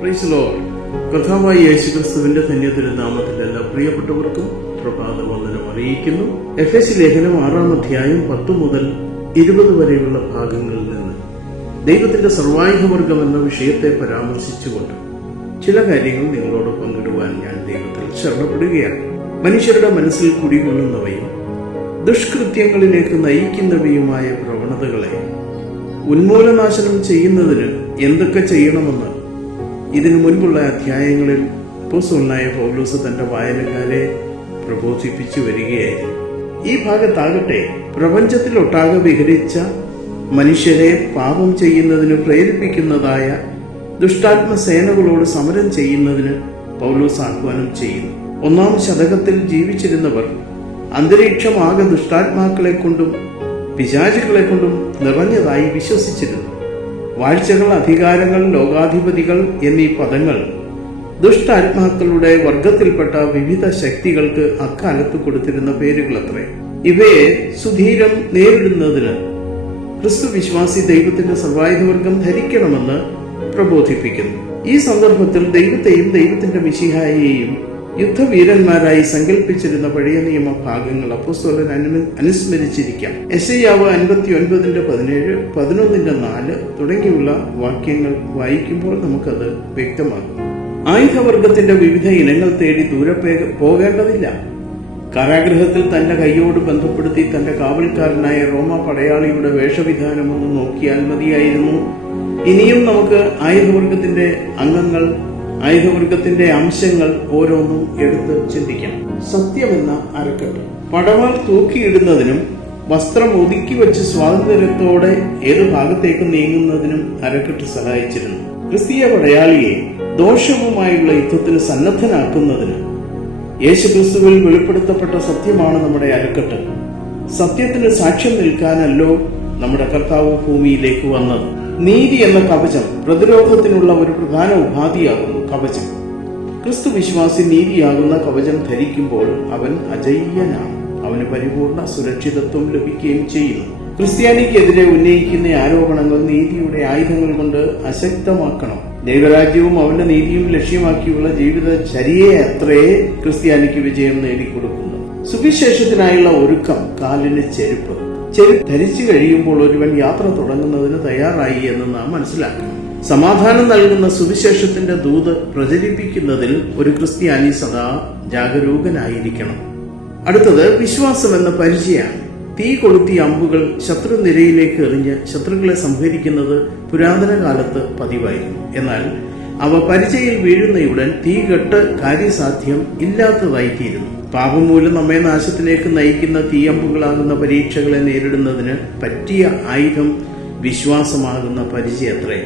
Praise Lord കർത്താവായ യേശുക്രിസ്തുവിന്റെ ധന്യത്തിരു നാമത്തിൽ എല്ലാ പ്രിയപ്പെട്ടവർക്കും പ്രഭാത വന്ദനം അറിയിക്കുന്നു. എഫ് എസ് ലേഖനം ആറാം അധ്യായം പത്തു മുതൽ ഇരുപത് വരെയുള്ള ഭാഗങ്ങളിൽ നിന്ന് ദൈവത്തിന്റെ സർവായുധവർഗം എന്ന വിഷയത്തെ പരാമർശിച്ചുകൊണ്ട് ചില കാര്യങ്ങൾ നിങ്ങളോട് പങ്കിടുവാൻ ഞാൻ ദൈവത്തിൽ ശരണപ്പെടുകയാണ്. മനുഷ്യരുടെ മനസ്സിൽ കുടികൊള്ളുന്നവയും ദുഷ്കൃത്യങ്ങളിലേക്ക് നയിക്കുന്നവയുമായ പ്രവണതകളെ ഉന്മൂലനാശനം ചെയ്യുന്നതിന് എന്തൊക്കെ ചെയ്യണമെന്ന് ഇതിനു മുൻപുള്ള അധ്യായങ്ങളിൽ അപ്പോസ്തലനായ പൗലൂസ് തന്റെ വായനക്കാരെ പ്രബോധിപ്പിച്ചു വരികയായിരുന്നു. ഈ ഭാഗത്താകട്ടെ പ്രപഞ്ചത്തിലൊട്ടാകെ വിഹരിച്ച മനുഷ്യരെ പാപം ചെയ്യുന്നതിന് പ്രേരിപ്പിക്കുന്നതായ ദുഷ്ടാത്മ സേനകളോട് സമരം ചെയ്യുന്നതിന് പൗലോസ് ആഹ്വാനം ചെയ്യുന്നു. ഒന്നാം ശതകത്തിൽ ജീവിച്ചിരുന്നവർ അന്തരീക്ഷമാകെ ദുഷ്ടാത്മാക്കളെ കൊണ്ടും പിശാചുക്കളെ കൊണ്ടും നിറഞ്ഞതായി വിശ്വസിച്ചിരുന്നു. വാഴ്ചകൾ അധികാരങ്ങൾ ലോകാധിപതികൾ എന്നീ പദങ്ങൾ ദുഷ്ടാത്മാക്കളുടെ വർഗത്തിൽപ്പെട്ട വിവിധ ശക്തികൾക്ക് അക്കാലത്ത് കൊടുത്തിരുന്ന പേരുകളത്രേ. ഇവയെ സുധീരം നേരിടുന്നതിന് ക്രിസ്തു വിശ്വാസി ദൈവത്തിന്റെ സർവായുധവർഗം ധരിക്കണമെന്ന് പ്രബോധിപ്പിക്കുന്നു. ഈ സന്ദർഭത്തിൽ ദൈവത്തെയും ദൈവത്തിന്റെ മിശിഹായെയും യുദ്ധവീരന്മാരായി സങ്കല്പിച്ചിരുന്ന പഴയ നിയമ ഭാഗങ്ങൾ അപ്പോസ്തോലൻ അനു അനുസ്മരിച്ചിരിക്കാം. എസയ്യാവ് അൻപത്തി ഒൻപതിന്റെ പതിനേഴ് പതിനൊന്നിന്റെ നാല് തുടങ്ങിയുള്ള വാക്യങ്ങൾ വായിക്കുമ്പോൾ നമുക്കത് വ്യക്തമാകും. ആയുധവർഗത്തിന്റെ വിവിധ ഇനങ്ങൾ തേടി ദൂരെ പോകേണ്ടതില്ല. കാരാഗ്രഹത്തിൽ തന്റെ കൈയോട് ബന്ധപ്പെടുത്തി തന്റെ കാവൽക്കാരനായ റോമ പടയാളിയുടെ വേഷവിധാനം ഒന്ന് നോക്കിയാൽ മതിയായിരുന്നു. ഇനിയും നമുക്ക് ആയുധവർഗത്തിന്റെ അംഗങ്ങൾ ആയുധവർഗത്തിന്റെ അംശങ്ങൾ ഓരോന്നും എടുത്ത് ചിന്തിക്കണം. സത്യമെന്ന അരക്കെട്ട്. പടവാൾ തൂക്കിയിടുന്നതിനും വസ്ത്രം ഒതുക്കി വെച്ച് സ്വാതന്ത്ര്യത്തോടെ ഏത് ഭാഗത്തേക്ക് നീങ്ങുന്നതിനും അരക്കെട്ട് സഹായിച്ചിരുന്നു. ക്രിസ്തീയ പടയാളിയെ ദോഷവുമായുള്ള യുദ്ധത്തിന് സന്നദ്ധനാക്കുന്നതിന് യേശുക്രിസ്തുവിൽ വെളിപ്പെടുത്തപ്പെട്ട സത്യമാണ് നമ്മുടെ അരക്കെട്ട്. സത്യത്തിന് സാക്ഷ്യം നിൽക്കാനല്ലോ നമ്മുടെ കർത്താവ് ഭൂമിയിലേക്ക് വന്നത്. നീതി എന്ന കവചം പ്രതിരോധത്തിനുള്ള ഒരു പ്രധാന ഉപാധിയാകുന്നു കവചം. ക്രിസ്തു വിശ്വാസി നീതിയാകുന്ന കവചം ധരിക്കുമ്പോൾ അവൻ അജയ്യനാണ്. അവന് പരിപൂർണ സുരക്ഷിതത്വം ലഭിക്കുകയും ചെയ്യുന്നു. ക്രിസ്ത്യാനിക്കെതിരെ ഉന്നയിക്കുന്ന ആരോപണങ്ങൾ നീതിയുടെ ആയുധങ്ങൾ കൊണ്ട് അശക്തമാക്കണം. ദൈവരാജ്യവും അവന്റെ നീതിയും ലക്ഷ്യമാക്കിയുള്ള ജീവിത ചര്യയെ അത്രേ ക്രിസ്ത്യാനിക്ക് വിജയം നേടിക്കൊടുക്കുന്നു. സുവിശേഷത്തിനായുള്ള ഒരുക്കം കാലിന് ചെരുപ്പ്. ചെരുപ്പ് ധരിച്ചു കഴിയുമ്പോൾ ഒരുവൻ യാത്ര തുടങ്ങുന്നതിന് തയ്യാറായി എന്ന് നാം മനസ്സിലാക്കണം സമാധാനം നൽകുന്ന സുവിശേഷത്തിന്റെ ദൂത് പ്രചരിപ്പിക്കുന്നതിൽ ഒരു ക്രിസ്ത്യാനി സദാ ജാഗരൂകനായിരിക്കണം. അടുത്തത് വിശ്വാസം എന്ന പരിചയമാണ്. തീ കൊളുത്തിയ അമ്പുകൾ ശത്രു നിരയിലേക്ക് എറിഞ്ഞ് ശത്രുക്കളെ സംഹരിക്കുന്നത് പുരാതന കാലത്ത് പതിവായിരുന്നു. എന്നാൽ അവ പരിചയിൽ വീഴുന്നയുടൻ തീ കെട്ട് കാര്യസാധ്യം ഇല്ലാത്തതായിത്തീരുന്നു. പാപം മൂലം നമ്മെ നാശത്തിലേക്ക് നയിക്കുന്ന തീയമ്പുകളാകുന്ന പരീക്ഷകളെ നേരിടുന്നതിന് പറ്റിയ ആയുധം വിശ്വാസമാകുന്ന പരിചയത്രേ.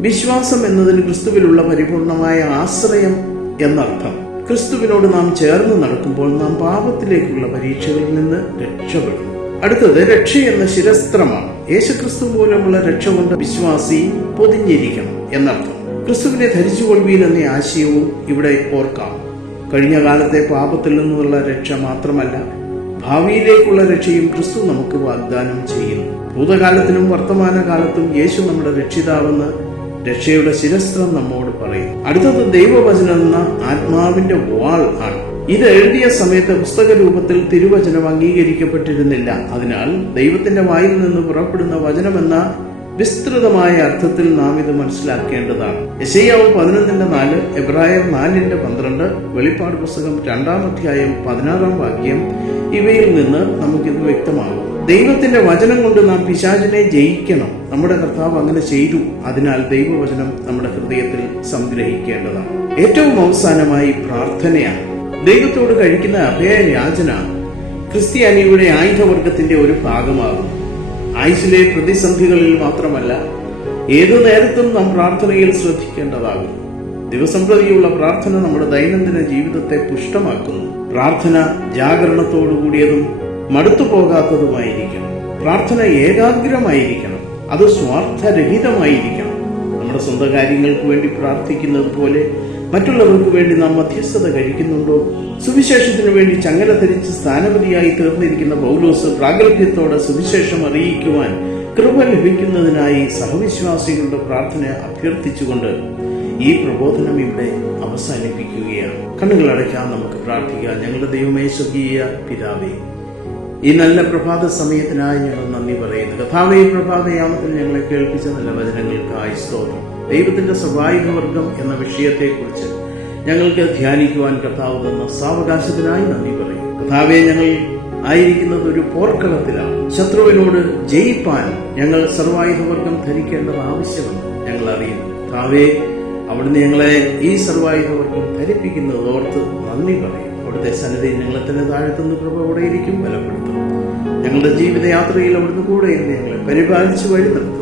വിശ്വാസം എന്നതിന് ക്രിസ്തുവിലുള്ള പരിപൂർണമായ ആശ്രയം എന്നർത്ഥം. ക്രിസ്തുവിനോട് നാം ചേർന്ന് നടക്കുമ്പോൾ നാം പാപത്തിലേക്കുള്ള പരീക്ഷകളിൽ നിന്ന് രക്ഷപ്പെടും അടുത്തത് രക്ഷ എന്ന ശിരസ്ത്രമാണ്. യേശുക്രിസ്തു മൂലമുള്ള രക്ഷ കൊണ്ട് വിശ്വാസി പൊതിഞ്ഞിരിക്കണം എന്നർത്ഥം. ക്രിസ്തുവിനെ ധരിച്ചുകൊള്ളുവീൻ എന്ന ആശയവും ഇവിടെ ഓർക്കാം. കഴിഞ്ഞ കാലത്തെ പാപത്തിൽ നിന്നുള്ള രക്ഷ മാത്രമല്ല ഭാവിയിലേക്കുള്ള രക്ഷയും ക്രിസ്തു നമുക്ക് വാഗ്ദാനം ചെയ്യുന്നു. ഭൂതകാലത്തിലും വർത്തമാനകാലത്തും യേശു നമ്മുടെ രക്ഷിതാവെന്ന് രക്ഷയുടെ ശിരസ്ത്രം നമ്മോട് പറയും. അടുത്തത് ദൈവവചനം എന്ന ആത്മാവിന്റെ വാൾ ആണ്. ഇത് എഴുതിയ സമയത്ത് പുസ്തക രൂപത്തിൽ തിരുവചനം അംഗീകരിക്കപ്പെട്ടിരുന്നില്ല. അതിനാൽ ദൈവത്തിന്റെ വായിൽ നിന്ന് പുറപ്പെടുന്ന വചനമെന്ന വിസ്തൃതമായ അർത്ഥത്തിൽ നാം ഇത് മനസ്സിലാക്കേണ്ടതാണ്. യശയ്യാവ് പതിനൊന്നിന്റെ നാല് എബ്രായർ നാലിന്റെ പന്ത്രണ്ട് വെളിപ്പാട് പുസ്തകം രണ്ടാം അധ്യായം പതിനാറാം വാക്യം. ഇവയിൽ നിന്ന് നമുക്കിത് വ്യക്തമാകും. ദൈവത്തിന്റെ വചനം കൊണ്ട് നാം പിശാചിനെ ജയിക്കണം. നമ്മുടെ കർത്താവ് അങ്ങനെ ചെയ്തു. അതിനാൽ ദൈവവചനം നമ്മുടെ ഹൃദയത്തിൽ സംഗ്രഹിക്കേണ്ടതാണ്. ഏറ്റവും അവസാനമായി പ്രാർത്ഥനയാണ്. ദൈവത്തോട് കഴിക്കുന്ന അഭയയാചന ക്രിസ്ത്യാനിയുടെ ആയുധവർഗത്തിന്റെ ഒരു ഭാഗമാകുന്നു. ആയുസിലെ പ്രതിസന്ധികളിൽ മാത്രമല്ല ഏതു നേരത്തും നാം പ്രാർത്ഥനയിൽ ശ്രദ്ധിക്കേണ്ടതാകും ദിവസം പ്രതിയുള്ള പ്രാർത്ഥന നമ്മുടെ ദൈനംദിന ജീവിതത്തെ പുഷ്ടമാക്കുന്നു. പ്രാർത്ഥന ജാഗരണത്തോടുകൂടിയതും മടുത്തു പോകാത്തതുമായിരിക്കണം പ്രാർത്ഥന ഏകാഗ്രമായിരിക്കണം. അത് സ്വാർത്ഥരഹിതമായിരിക്കണം. നമ്മുടെ സ്വന്തം കാര്യങ്ങൾക്ക് വേണ്ടി പ്രാർത്ഥിക്കുന്നത് പോലെ മറ്റുള്ളവർക്ക് വേണ്ടി നാം മധ്യസ്ഥത കഴിക്കുന്നുണ്ടോ? സുവിശേഷത്തിനു വേണ്ടി ചങ്ങല ധരിച്ച് സ്ഥാനപതിയായി തീർന്നിരിക്കുന്ന പൗലോസ് പ്രാഗൽഭ്യത്തോടെ സുവിശേഷം അറിയിക്കുവാൻ കൃപ ലഭിക്കുന്നതിനായി സഹവിശ്വാസികളുടെ പ്രാർത്ഥന അഭ്യർത്ഥിച്ചുകൊണ്ട് ഈ പ്രബോധനം ഇവിടെ അവസാനിപ്പിക്കുകയാണ്. കണ്ണുകൾ അടയ്ക്കാൻ നമുക്ക് പ്രാർത്ഥിക്കാം. ഞങ്ങളുടെ ദൈവമേ സ്വകീയ പിതാവേ ഈ നല്ല പ്രഭാത സമയത്തിനായി ഞങ്ങൾ നന്ദി പറയുന്നു. കഥാവേ പ്രഭാതയാമത്തിൽ ഞങ്ങളെ കേൾപ്പിച്ച നല്ല വചനങ്ങൾക്കായി സ്തോത്രം. ദൈവത്തിന്റെ സ്വായുധവർഗം എന്ന വിഷയത്തെക്കുറിച്ച് ഞങ്ങൾക്ക് ധ്യാനിക്കുവാൻ കർത്താവ് തന്ന സാവകാശത്തിനായി നന്ദി പറയും. കർത്താവെ ഞങ്ങൾ ആയിരിക്കുന്നത് ഒരു പോർക്കളത്തിലാണ്. ശത്രുവിനോട് ജയിപ്പാൻ ഞങ്ങൾ സർവായുധവർഗം ധരിക്കേണ്ടത് ആവശ്യമെന്ന് ഞങ്ങൾ അറിയുന്നു. കർത്താവെ അവിടുന്ന് ഞങ്ങളെ ഈ സർവായുധവർഗം ധരിപ്പിക്കുന്നത് ഓർത്ത് നന്ദി പറയും. അവിടുത്തെ സന്നിധി ഞങ്ങളെ തന്നെ താഴ്ത്തുന്ന കൃപ കൂടെയിരിക്കും ബലപ്പെടുത്തും. ഞങ്ങളുടെ ജീവിതയാത്രയിൽ അവിടുന്ന് കൂടെ ഇരുന്ന് ഞങ്ങളെ പരിപാലിച്ച് വഴി നിർത്തും